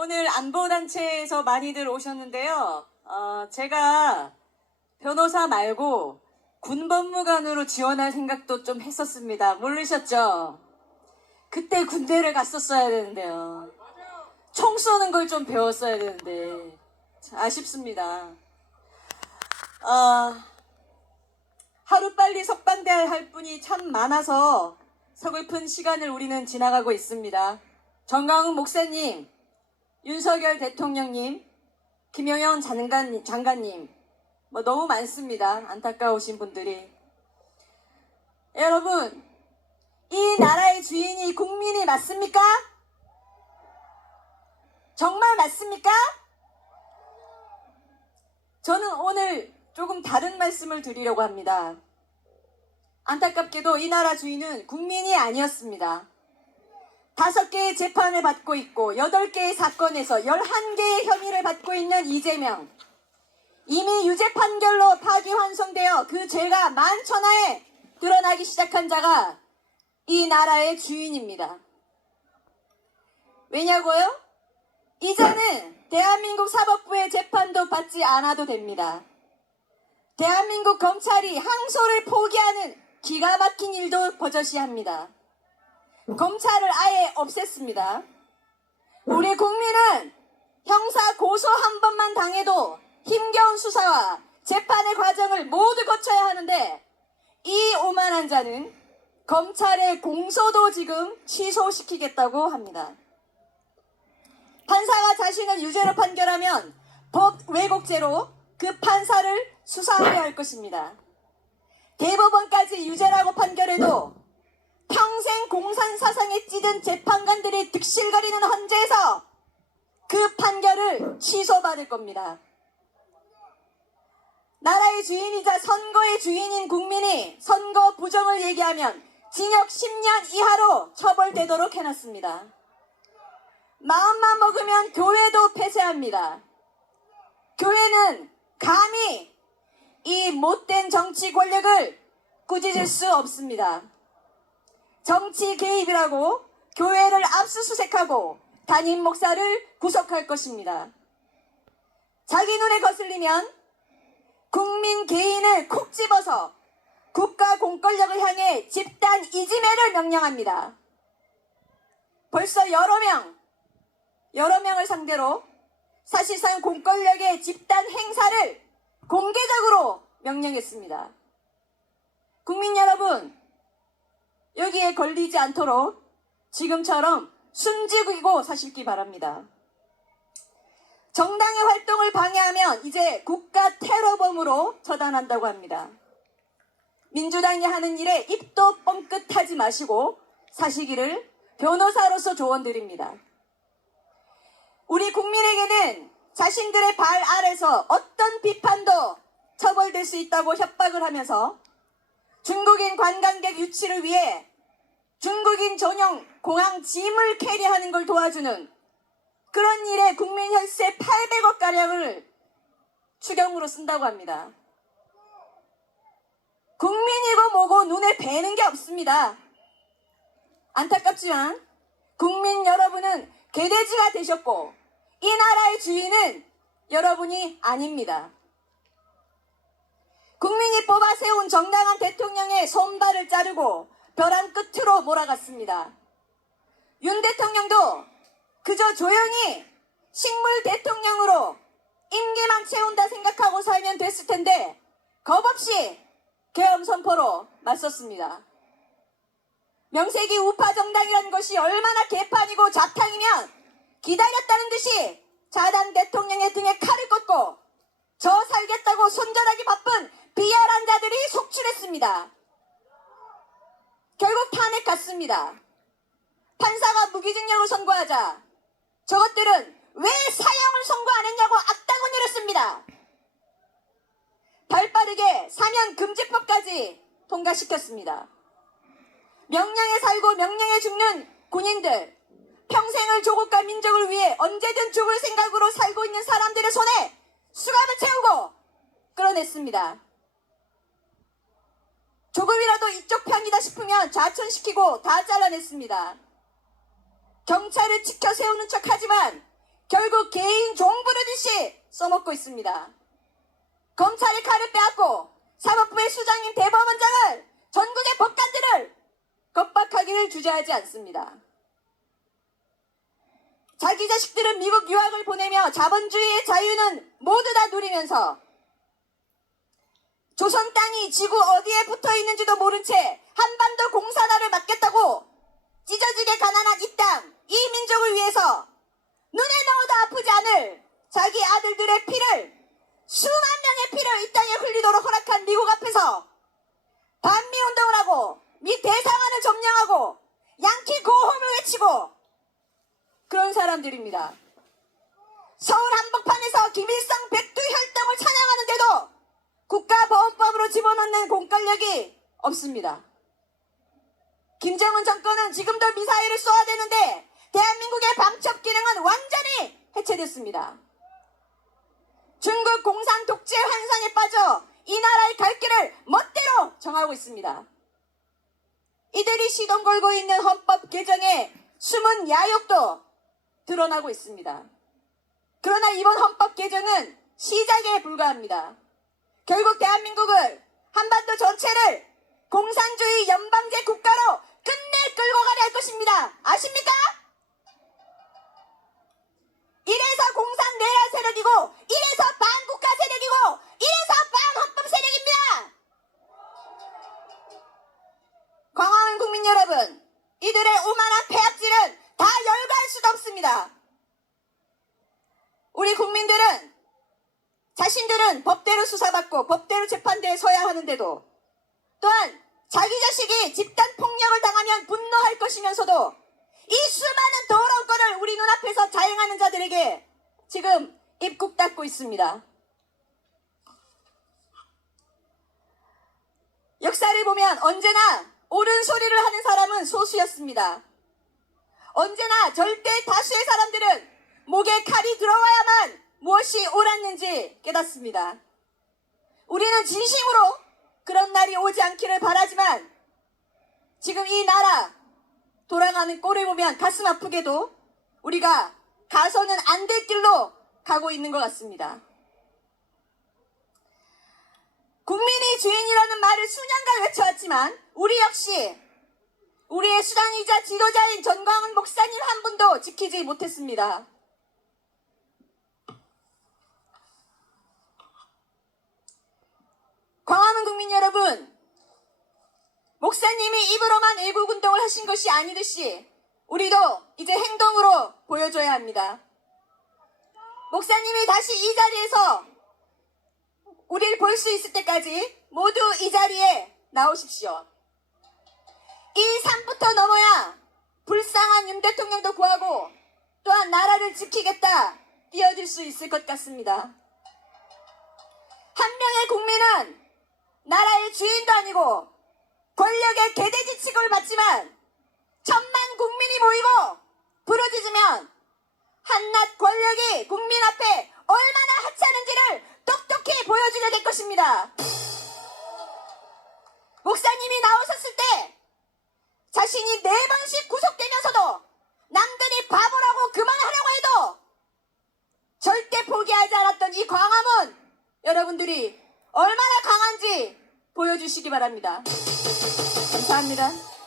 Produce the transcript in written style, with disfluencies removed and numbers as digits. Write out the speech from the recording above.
오늘 안보단체에서 많이들 오셨는데요. 제가 변호사 말고 군법무관으로 지원할 생각도 좀 했었습니다. 모르셨죠? 그때 군대를 갔었어야 되는데요. 총 쏘는 걸 좀 배웠어야 되는데 아쉽습니다. 하루빨리 석방돼야 할 분이 참 많아서 서글픈 시간을 우리는 지나가고 있습니다. 정강훈 목사님, 윤석열 대통령님, 김영현 장관님, 너무 많습니다. 안타까우신 분들이. 여러분, 이 나라의 주인이 국민이 맞습니까? 정말 맞습니까? 저는 오늘 조금 다른 말씀을 드리려고 합니다. 안타깝게도 이 나라 주인은 국민이 아니었습니다. 5개의 재판을 받고 있고 8개의 사건에서 11개의 혐의를 받고 있는 이재명. 이미 유죄 판결로 파기환송되어 그 죄가 만천하에 드러나기 시작한 자가 이 나라의 주인입니다. 왜냐고요? 이제는 대한민국 사법부의 재판도 받지 않아도 됩니다. 대한민국 검찰이 항소를 포기하는 기가 막힌 일도 버젓이합니다. 검찰을 아예 없앴습니다. 우리 국민은 형사 고소 한 번만 당해도 힘겨운 수사와 재판의 과정을 모두 거쳐야 하는데 이 오만한 자는 검찰의 공소도 지금 취소시키겠다고 합니다. 판사가 자신을 유죄로 판결하면 법 왜곡죄로 그 판사를 수사하게 할 것입니다. 대법원까지 유죄라고 판결해도 평생 공산사상에 찌든 재판관들이 득실거리는 헌재에서 그 판결을 취소받을 겁니다. 나라의 주인이자 선거의 주인인 국민이 선거 부정을 얘기하면 징역 10년 이하로 처벌되도록 해놨습니다. 마음만 먹으면 교회도 폐쇄합니다. 교회는 감히 이 못된 정치 권력을 꾸짖을 수 없습니다. 정치 개입이라고 교회를 압수수색하고 담임 목사를 구속할 것입니다. 자기 눈에 거슬리면 국민 개인을 콕 집어서 국가 공권력을 향해 집단 이지매를 명령합니다. 벌써 여러 명을 상대로 사실상 공권력의 집단 행사를 공개적으로 명령했습니다. 국민 여러분, 여기에 걸리지 않도록 지금처럼 숨지고 사시기 바랍니다. 정당의 활동을 방해하면 이제 국가 테러범으로 처단한다고 합니다. 민주당이 하는 일에 입도 뻥끗하지 마시고 사시기를 변호사로서 조언드립니다. 우리 국민에게는 자신들의 발 아래서 어떤 비판도 처벌될 수 있다고 협박을 하면서 중국인 관광객 유치를 위해 중국인 전용 공항 짐을 캐리하는 걸 도와주는 그런 일에 국민 혈세 800억가량을 추경으로 쓴다고 합니다. 국민이고 뭐고 눈에 뵈는 게 없습니다. 안타깝지만 국민 여러분은 개돼지가 되셨고 이 나라의 주인은 여러분이 아닙니다. 국민이 뽑아 세운 정당한 대통령의 손발을 자르고 벼랑 끝으로 몰아갔습니다. 윤 대통령도 그저 조용히 식물 대통령으로 임기만 채운다 생각하고 살면 됐을 텐데 겁없이 계엄 선포로 맞섰습니다. 명색이 우파 정당이라는 것이 얼마나 개판이고 좌탕이면 기다렸다는 듯이 자당 대통령의 등에 칼을 꽂고 저 살겠다고 손절하기 바쁜 비열한 자들이 속출했습니다. 결국 탄핵 갔습니다. 판사가 무기징역을 선고하자 저것들은 왜 사형을 선고 안 했냐고 악담을 내렸습니다. 발빠르게 사면 금지법까지 통과시켰습니다. 명령에 살고 명령에 죽는 군인들, 평생을 조국과 민족을 위해 언제든 죽을 생각으로 살고 있는 사람들의 손에 수갑을 채우고 끌어냈습니다. 조금이라도 이쪽 편이다 싶으면 좌천시키고 다 잘라냈습니다. 경찰을 지켜 세우는 척하지만 결국 개인 종 부르듯이 써먹고 있습니다. 검찰의 칼을 빼앗고 사법부의 수장인 대법원장은 전국의 법관들을 겁박하기를 주저하지 않습니다. 자기 자식들은 미국 유학을 보내며 자본주의의 자유는 모두 다 누리면서 조선 땅이 지구 어디에 붙어 있는지도 모른 채 한반도 공산화를 막겠다고 찢어지게 가난한 이 땅, 이 민족을 위해서 눈에 넣어도 아프지 않을 자기 아들들의 피를, 수만 명의 피를 이 땅에 흘리도록 허락한 미국 앞에서 반미운동을 하고 미 대상안을 점령하고 양키 고홈을 외치고 그런 사람들입니다. 서울 한복판에서 김일성 백두 혈통을 찬양하는데도 국가보훈법으로 집어넣는 공권력이 없습니다. 김정은 정권은 지금도 미사일을 쏘아야 되는데 대한민국의 방첩 기능은 완전히 해체됐습니다. 중국 공산 독재 환상에 빠져 이 나라의 갈 길을 멋대로 정하고 있습니다. 이들이 시동 걸고 있는 헌법 개정의 숨은 야욕도 드러나고 있습니다. 그러나 이번 헌법 개정은 시작에 불과합니다. 결국 대한민국을, 한반도 전체를 공산주의 연방제 국가로 끝내 끌고 가려 할 것입니다. 아십니까? 이래서 공산 내란 세력이고, 이래서 반국가 세력이고, 이래서 반헌법 세력입니다. 광화문 국민 여러분, 이들의 오만한 폐악질은 다 열거할 수도 없습니다. 우리 국민들은 자신들은 법대로 수사받고 법대로 재판대에 서야 하는데도, 또한 자기 자식이 집단 폭력을 당하면 분노할 것이면서도 이 수많은 더러운 거를 우리 눈앞에서 자행하는 자들에게 지금 입국 닫고 있습니다. 역사를 보면 언제나 옳은 소리를 하는 사람은 소수였습니다. 언제나 절대 다수의 사람들은 목에 칼이 들어와야만 무엇이 옳았는지 깨닫습니다. 우리는 진심으로 그런 날이 오지 않기를 바라지만 지금 이 나라 돌아가는 꼴을 보면 가슴 아프게도 우리가 가서는 안 될 길로 가고 있는 것 같습니다. 국민이 주인이라는 말을 수년간 외쳐왔지만 우리 역시 우리의 수장이자 지도자인 전광훈 목사님 한 분도 지키지 못했습니다. 광화문 국민 여러분, 목사님이 입으로만 애국운동을 하신 것이 아니듯이 우리도 이제 행동으로 보여줘야 합니다. 목사님이 다시 이 자리에서 우리를 볼 수 있을 때까지 모두 이 자리에 나오십시오. 이 산부터 넘어야 불쌍한 윤 대통령도 구하고 또한 나라를 지키겠다 뛰어들 수 있을 것 같습니다. 한 명의 국민은 나라의 주인도 아니고 권력의 개돼지 취급을 받지만 천만 국민이 모이고 부르짖으면 한낱 권력이 국민 앞에 얼마나 하찮은지를 똑똑히 보여주게 될 것입니다. 목사님이 나오셨을 때 자신이 4번씩 구속되면서도 남들이 바보라고 그만하려고 해도 절대 포기하지 않았던 이 광화문 여러분들이 얼마나 강한지 보여주시기 바랍니다. 감사합니다.